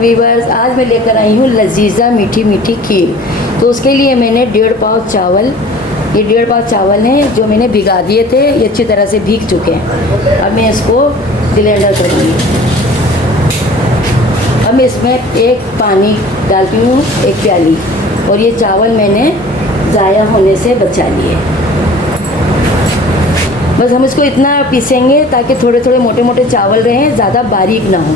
Viewers, आज मैं लेकर आई हूँ लजीजा मीठी मीठी खीर। तो उसके लिए मैंने 1.5 पाव चावल, ये 1.5 पाव चावल हैं जो मैंने भिगा दिए थे, ये अच्छी तरह से भीग चुके हैं। अब मैं इसको ब्लेंडर करूँगी। अब मैं इसमें एक पानी डालती हूँ, 1 प्याली, और ये चावल मैंने ज़ाया होने से बचा लिए। बस हम इसको इतना पीसेंगे ताकि थोड़े थोड़े मोटे मोटे चावल रहें, ज़्यादा बारीक ना हो।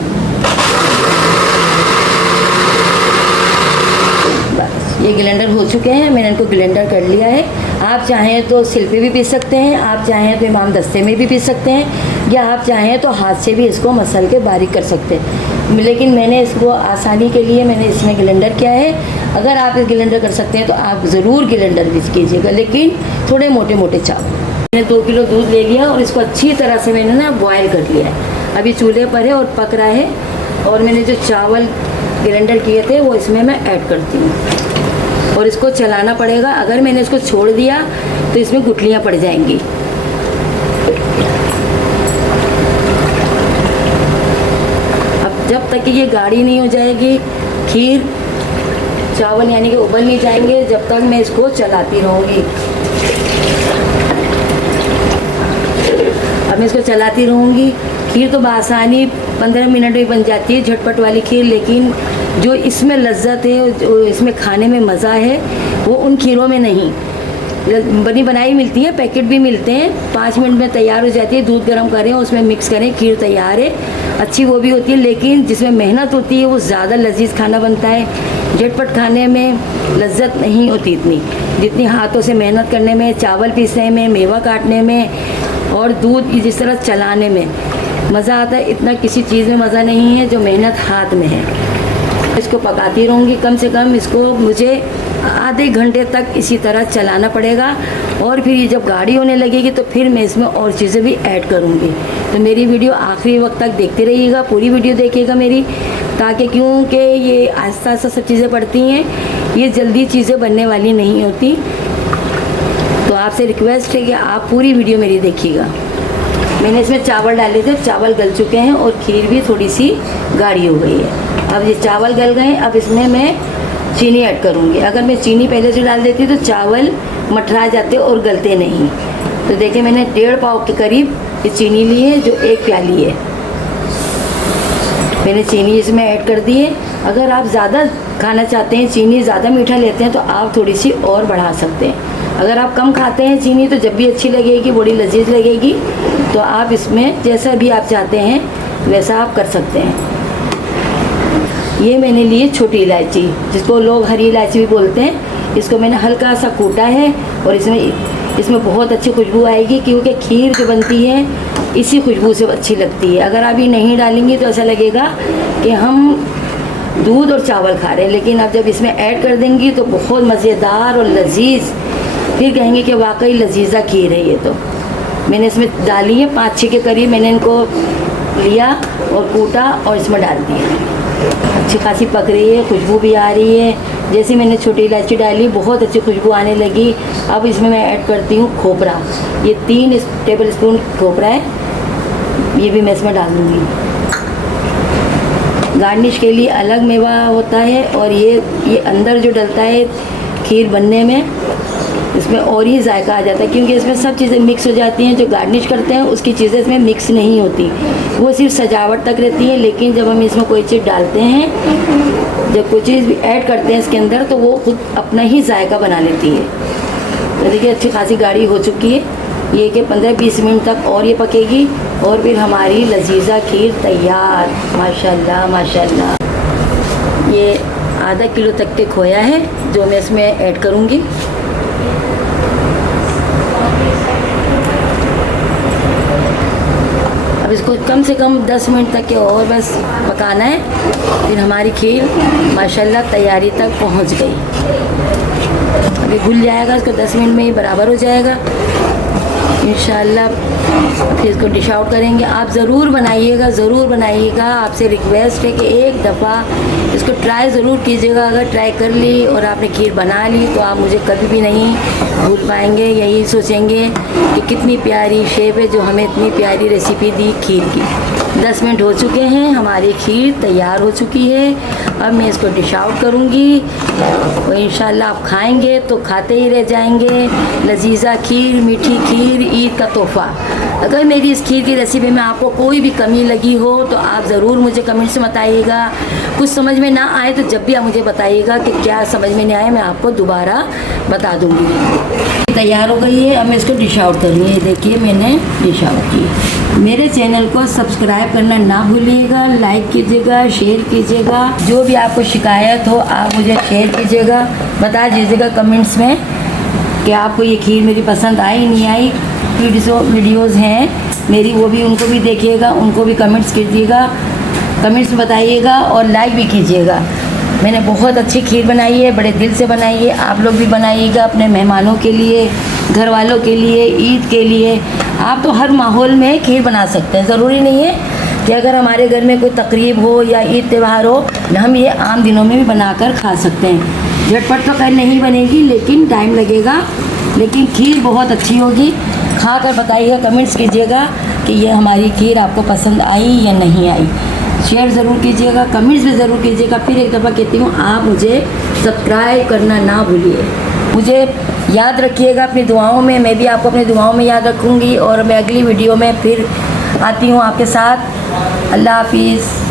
बस ये ग्राइंडर हो चुके हैं, मैंने इनको ग्राइंडर कर लिया है। आप चाहें तो सिल पे भी पीस सकते हैं, आप चाहें तो इमाम दस्ते में भी पीस सकते हैं, या आप चाहें तो हाथ से भी इसको मसल के बारीक कर सकते हैं। लेकिन मैंने इसको आसानी के लिए मैंने इसमें ग्राइंडर किया है। अगर आप इस ग्राइंडर कर सकते हैं तो आप ज़रूर ग्राइंडर भी कीजिएगा, लेकिन थोड़े मोटे मोटे चावल। मैंने 2 किलो दूध ले लिया और इसको अच्छी तरह से मैंने ना बॉयल कर लिया है। अभी चूल्हे पर है और पक रहा है। और मैंने जो चावल ग्राइंडर किए थे वो इसमें मैं ऐड करती हूँ और इसको चलाना पड़ेगा। अगर मैंने इसको छोड़ दिया तो इसमें गुठलियाँ पड़ जाएंगी। अब जब तक कि ये गाढ़ी नहीं हो जाएगी खीर, चावल यानी कि उबल नहीं जाएंगे, जब तक मैं इसको चलाती रहूँगी। अब मैं इसको चलाती रहूँगी। खीर तो बआसानी 15 मिनट में बन जाती है, झटपट वाली खीर। लेकिन जो इसमें लज्जत है, जो इसमें खाने में मज़ा है, वो उन खीरों में नहीं। बनी बनाई मिलती है, पैकेट भी मिलते हैं, 5 मिनट में तैयार हो जाती है। दूध गर्म करें, उसमें मिक्स करें, खीर तैयार है। अच्छी वो भी होती है, लेकिन जिसमें मेहनत होती है वो ज़्यादा लजीज खाना बनता है। झटपट खाने में लज्जत नहीं होती इतनी, जितनी हाथों से मेहनत करने में, चावल पीसने में, मेवा काटने में और दूध जिस तरह चलाने में मज़ा आता है, इतना किसी चीज़ में मज़ा नहीं है जो मेहनत हाथ में है। इसको पकाती रहूँगी। कम से कम इसको मुझे आधे घंटे तक इसी तरह चलाना पड़ेगा। और फिर ये जब गाढ़ी होने लगेगी तो फिर मैं इसमें और चीज़ें भी ऐड करूँगी। तो मेरी वीडियो आखिरी वक्त तक देखते रहिएगा, पूरी वीडियो देखिएगा मेरी, ताकि क्योंकि ये आहिस्ता आहिस्ता सब चीज़ें पड़ती हैं, ये जल्दी चीज़ें बनने वाली नहीं होती। तो आपसे रिक्वेस्ट है कि आप पूरी वीडियो मेरी देखिएगा। मैंने इसमें चावल डाले थे, चावल गल चुके हैं और खीर भी थोड़ी सी गाढ़ी हो गई है। अब ये चावल गल गए, अब इसमें मैं चीनी ऐड करूँगी। अगर मैं चीनी पहले से डाल देती तो चावल मठरा जाते और गलते नहीं। तो देखिए मैंने 1.5 पाव के करीब ये चीनी ली है, जो 1 प्याली है। मैंने चीनी इसमें ऐड कर दी है। अगर आप ज़्यादा खाना चाहते हैं, चीनी ज़्यादा मीठा लेते हैं, तो आप थोड़ी सी और बढ़ा सकते हैं। अगर आप कम खाते हैं चीनी, तो जब भी अच्छी लगेगी, बड़ी लजीज लगेगी, तो आप इसमें जैसा भी आप चाहते हैं वैसा आप कर सकते हैं। ये मैंने लिए छोटी इलायची, जिसको लोग हरी इलायची भी बोलते हैं। इसको मैंने हल्का सा कूटा है और इसमें बहुत अच्छी खुशबू आएगी, क्योंकि खीर जो बनती है इसी खुशबू से अच्छी लगती है। अगर आप ये नहीं डालेंगी तो ऐसा लगेगा कि हम दूध और चावल खा रहे हैं। लेकिन आप जब इसमें ऐड कर देंगी तो बहुत मज़ेदार और लजीज, फिर कहेंगे कि वाकई लजीजा खीर है ये। तो मैंने इसमें डाली है 5-6 के करीब, मैंने इनको लिया और कूटा और इसमें डाल दिया। अच्छी खासी पक रही है, खुशबू भी आ रही है। जैसे मैंने छोटी इलायची डाली, बहुत अच्छी खुशबू आने लगी। अब इसमें मैं ऐड करती हूँ खोपरा। ये 3 टेबल स्पून खोपरा है, ये भी मैं इसमें डाल दूँगी। गार्निश के लिए अलग मेवा होता है, और ये अंदर जो डलता है खीर बनने में, इसमें और ही जायका आ जाता है, क्योंकि इसमें सब चीज़ें मिक्स हो जाती हैं। जो गार्निश करते हैं उसकी चीज़ें इसमें मिक्स नहीं होती, वो सिर्फ सजावट तक रहती है। लेकिन जब हम इसमें कोई चीज़ डालते हैं, जब कोई चीज़ भी ऐड करते हैं इसके अंदर, तो वो खुद अपना ही जायका बना लेती है। तो देखिए अच्छी खासी गाढ़ी हो चुकी है ये, कि 15-20 मिनट तक और ये पकेगी और फिर हमारी लजीजा खीर तैयार। माशाल्लाह माशाल्लाह। ये आधा किलो तक के खोया है जो मैं इसमें ऐड करूँगी। अब इसको कम से कम 10 मिनट तक के और बस पकाना है, फिर हमारी खीर माशाल्लाह तैयारी तक पहुंच गई। अभी घुल जाएगा, इसको 10 मिनट में ही बराबर हो जाएगा इंशाल्लाह। फिर इसको डिश आउट करेंगे। आप ज़रूर बनाइएगा, ज़रूर बनाइएगा। आपसे रिक्वेस्ट है कि एक दफ़ा इसको ट्राई ज़रूर कीजिएगा। अगर ट्राई कर ली और आपने खीर बना ली तो आप मुझे कभी भी नहीं भूल पाएंगे। यही सोचेंगे कि कितनी प्यारी शेफ़ है जो हमें इतनी प्यारी रेसिपी दी खीर की। 10 मिनट हो चुके हैं, हमारी खीर तैयार हो चुकी है। अब मैं इसको डिश आउट करूँगी और इंशाल्लाह आप खाएंगे तो खाते ही रह जाएंगे। लजीज़ा खीर, मीठी खीर, ईद का तोहफ़ा। अगर मेरी इस खीर की रेसिपी में आपको कोई भी कमी लगी हो तो आप ज़रूर मुझे कमेंट्स में बताइएगा। कुछ समझ में ना आए तो जब भी आप मुझे बताइएगा कि क्या समझ में नहीं आया, मैं आपको दोबारा बता दूँगी। तैयार हो गई है, अब मैं इसको डिश आउट करूँगी। ये देखिए मैंने डिश आउट की। मेरे चैनल को सब्सक्राइब करना ना भूलिएगा, लाइक कीजिएगा, शेयर कीजिएगा। जो भी आपको शिकायत हो आप मुझे शेयर कीजिएगा, बता दीजिएगा कमेंट्स में कि आपको ये खीर मेरी पसंद आई नहीं आई। वीडियोज़ हैं मेरी, वो भी उनको भी देखिएगा, उनको भी कमेंट्स कीजिएगा, कमेंट्स में बताइएगा और लाइक भी कीजिएगा। मैंने बहुत अच्छी खीर बनाई है, बड़े दिल से बनाई है। आप लोग भी बनाइएगा अपने मेहमानों के लिए, घर वालों के लिए, ईद के लिए। आप तो हर माहौल में खीर बना सकते हैं। ज़रूरी नहीं है कि अगर हमारे घर में कोई तकरीब हो या ईद त्यौहार हो, हम ये आम दिनों में भी बनाकर खा सकते हैं। झटपट तो खैर नहीं बनेगी, लेकिन टाइम लगेगा, लेकिन खीर बहुत अच्छी होगी। खा कर बताइएगा, कमेंट्स कीजिएगा कि ये हमारी खीर आपको पसंद आई या नहीं आई। शेयर ज़रूर कीजिएगा, कमेंट्स भी ज़रूर कीजिएगा। फिर एक दफ़ा कहती हूँ, आप मुझे सब्सक्राइब करना ना भूलिए। मुझे याद रखिएगा अपनी दुआओं में, मैं भी आपको अपनी दुआओं में याद रखूँगी। और मैं अगली वीडियो में फिर आती हूँ आपके साथ। अल्लाह हाफिज़।